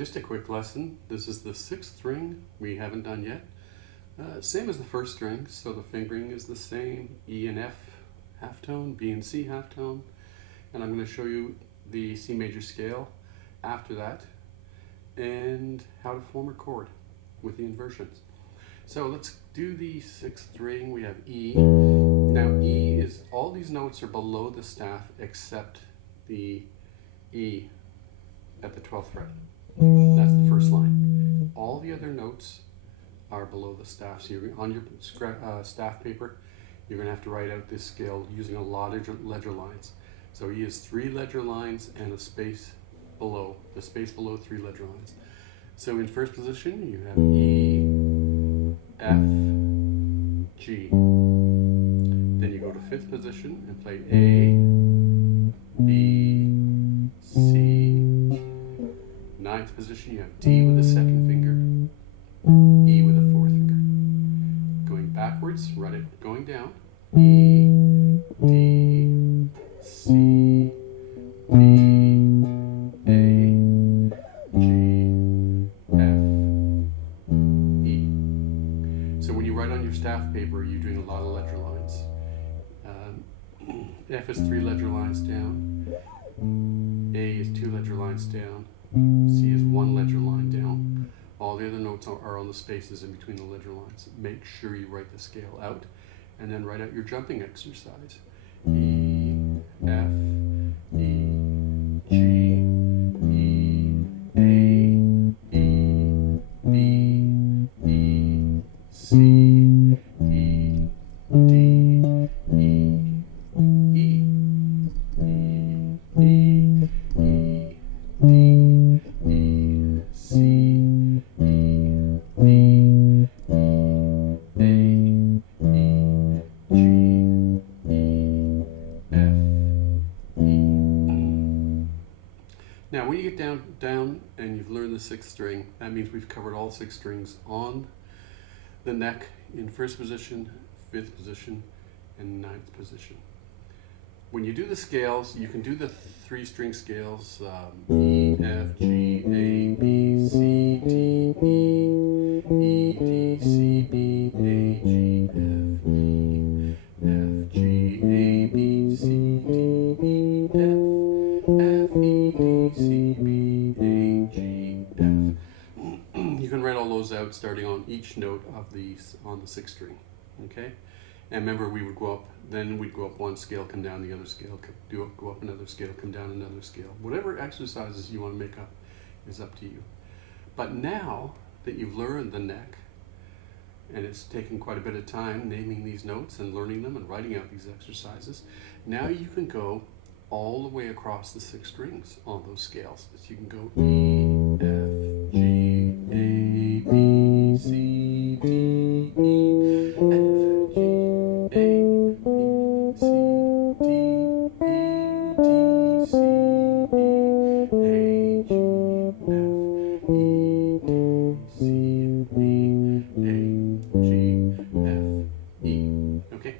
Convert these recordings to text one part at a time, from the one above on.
Just a quick lesson. This is the 6th string we haven't done yet. Same as the 1st string, so the fingering is the same. E and F halftone, B and C halftone. And I'm going to show you the C major scale after that and how to form a chord with the inversions. So let's do the 6th string. We have E. Now E is, all these notes are below the staff except the E at the 12th fret. That's the first line. All the other notes are below the staff. So you're on your staff paper, you're going to have to write out this scale using a lot of ledger lines. So E is 3 ledger lines and a space below. The space below 3 ledger lines. So in first position you have E, F, G. Then you go to 5th position and play A, B, C. 9th position, you have D with the 2nd finger, E with the 4th finger. Going backwards, write it going down. E, D, C, B, A, G, F, E. So when you write on your staff paper, you're doing a lot of ledger lines. F is 3 ledger lines down. A is 2 ledger lines down. C is 1 ledger line down. All the other notes are on the spaces in between the ledger lines. Make sure you write the scale out and then write out your jumping exercise. E, F, E, G, E, A, B, B, E, C, E, D, E, E, E, E, E, D, E, C, E, D, E, A, E, G, E, F, E. Now when you get down and you've learned the 6th string, that means we've covered all 6 strings on the neck in 1st position, 5th position, and 9th position. When you do the scales, you can do the 3 string scales, E, F, G, A, B, C, D, E, E, D, C, B, A, G, F, E, F, G, A, B, C, D, E, F, F, E, D, C, B, A, G, F. You can write all those out starting on each note of these on the 6th string, okay? And remember, we would go up, then we'd go up one scale, come down the other scale, go up another scale, come down another scale. Whatever exercises you want to make up is up to you. But now that you've learned the neck, and it's taken quite a bit of time naming these notes and learning them and writing out these exercises, now you can go all the way across the 6 strings on those scales. So you can go E, F, G, A, B, C, D, E, F, G, A, B, C, D, E, D, C, E, A, G, F, E, D, C, B, A, G, F, E. Okay,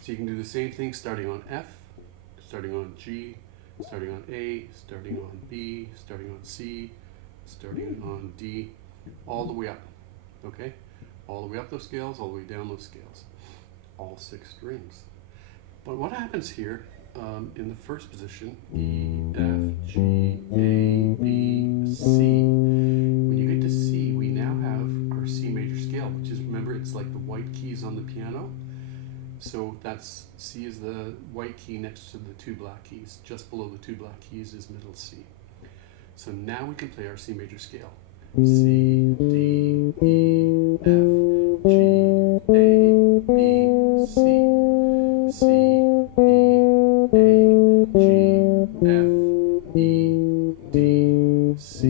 so you can do the same thing starting on F, starting on G, starting on A, starting on B, starting on C, starting on D, all the way up. Okay, all the way up those scales, all the way down those scales. All 6 strings. But what happens here in the 1st position, E, F, G, A, B, C. When you get to C, we now have our C major scale, which is, remember, it's like the white keys on the piano. So that's, C is the white key next to the 2 black keys. Just below the 2 black keys is middle C. So now we can play our C major scale. C, D, E, F, G, A, B, C, C, E, A, G, F, E, D, C.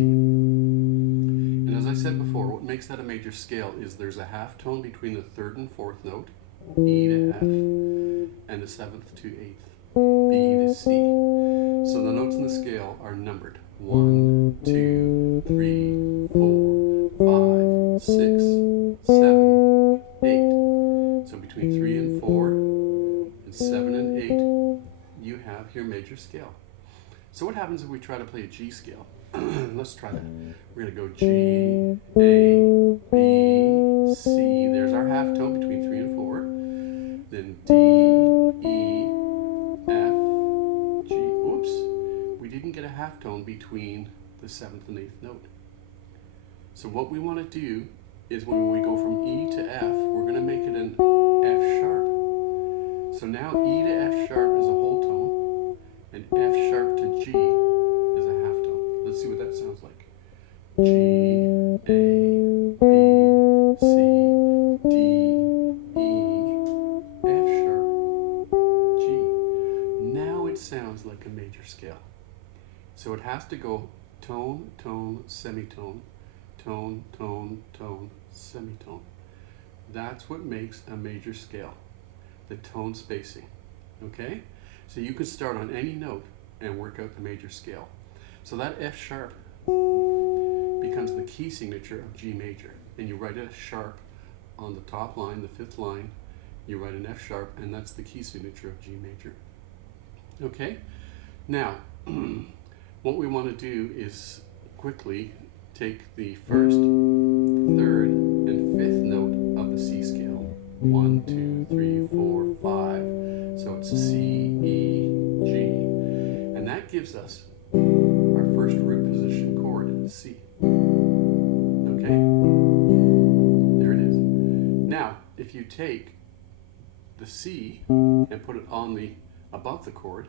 And as I said before, what makes that a major scale is there's a half tone between the 3rd and 4th note, E to F, and the 7th to 8th, B to C. So the notes in the scale are numbered. 1, 2, 3, 4, 5, 6, 7, 8. So between 3 and 4, and 7 and 8, you have your major scale. So what happens if we try to play a G scale? Let's try that. We're going to go G, A, B, C. There's our half tone between 3 and 4. Then D, E, F, G. Oops, we didn't get a half tone between the 7th and 8th note. So what we want to do is when we go from E to F, we're going to make it an F sharp. So now E to F sharp is a whole tone, and F sharp to G is a half tone. Let's see what that sounds like. G, A, B, C, D, E, F sharp, G. Now it sounds like a major scale. So it has to go tone, tone, semitone, tone, tone, tone, semitone. That's what makes a major scale, the tone spacing. Okay? So you can start on any note and work out the major scale. So that F sharp becomes the key signature of G major. And you write a sharp on the top line, the 5th line, you write an F sharp, and that's the key signature of G major. Okay? Now, what we want to do is quickly take the 1st, 3rd, and 5th note of the C scale. 1, 2, 3, 4, 5. So it's C, E, G. And that gives us our first root position chord, C. Okay? There it is. Now, if you take the C and put it on the above the chord,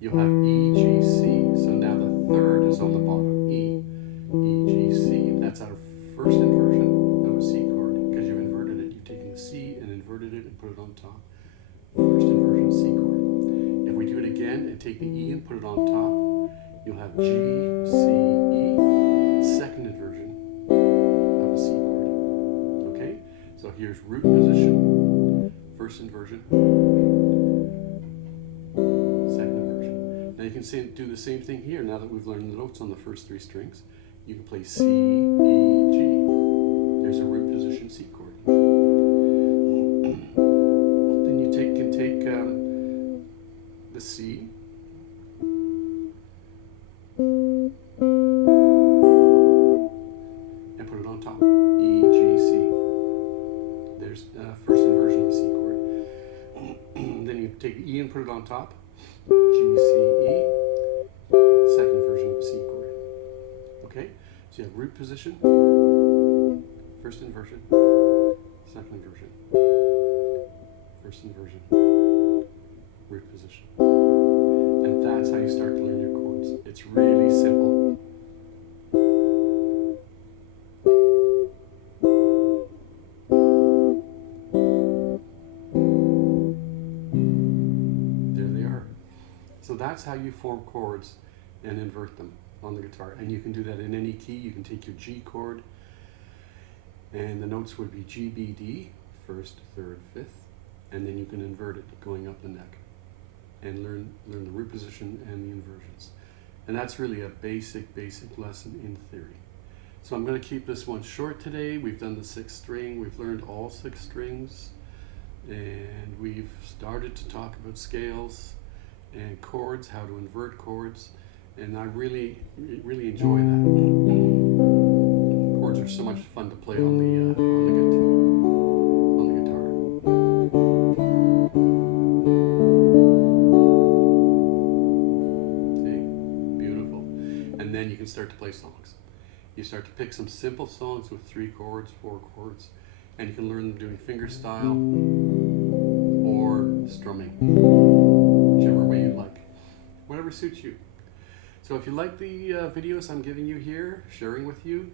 you'll have E, G, C. So now the 3rd is on the bottom, E. E, G, C. That's our first inversion of a C chord because you've inverted it. You've taken the C and inverted it and put it on top. First inversion C chord. If we do it again and take the E and put it on top, you'll have G, C, E. Second inversion of a C chord. Okay? So here's root position, first inversion, second inversion. Now you can do the same thing here now that we've learned the notes on the first 3 strings. You can play C, E, G. There's a root position C chord. Then you can take the C and put it on top. E, G, C. There's first inversion of a C chord. Then you take the E and put it on top. G, C, E. Second version of a C chord. Okay, so you have root position, first inversion, second inversion, first inversion, root position. And that's how you start to learn your chords. It's really simple. There they are. So that's how you form chords and invert them on the guitar. And you can do that in any key. You can take your G chord and the notes would be G, B, D, 1st, 3rd, 5th, and then you can invert it going up the neck and learn the root position and the inversions. And that's really a basic lesson in theory. So I'm going to keep this one short today. We've done the 6th string. We've learned all 6 strings, and we've started to talk about scales and chords, how to invert chords. And I really enjoy that. Chords are so much fun to play on the guitar. See, beautiful. And then you can start to play songs. You start to pick some simple songs with 3 chords, 4 chords, and you can learn them doing fingerstyle or strumming, whichever way you like, whatever suits you. So if you like the videos I'm giving you here, sharing with you,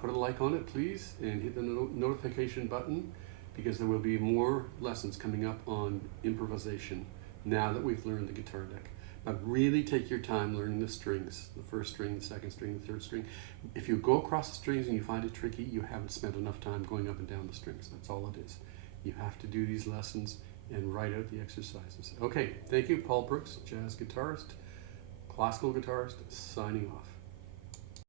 put a like on it, please, and hit the notification button, because there will be more lessons coming up on improvisation now that we've learned the guitar deck. But really take your time learning the strings, the 1st string, the 2nd string, the 3rd string. If you go across the strings and you find it tricky, you haven't spent enough time going up and down the strings. That's all it is. You have to do these lessons and write out the exercises. Okay, thank you, Paul Brooks, jazz guitarist, classical guitarist, signing off.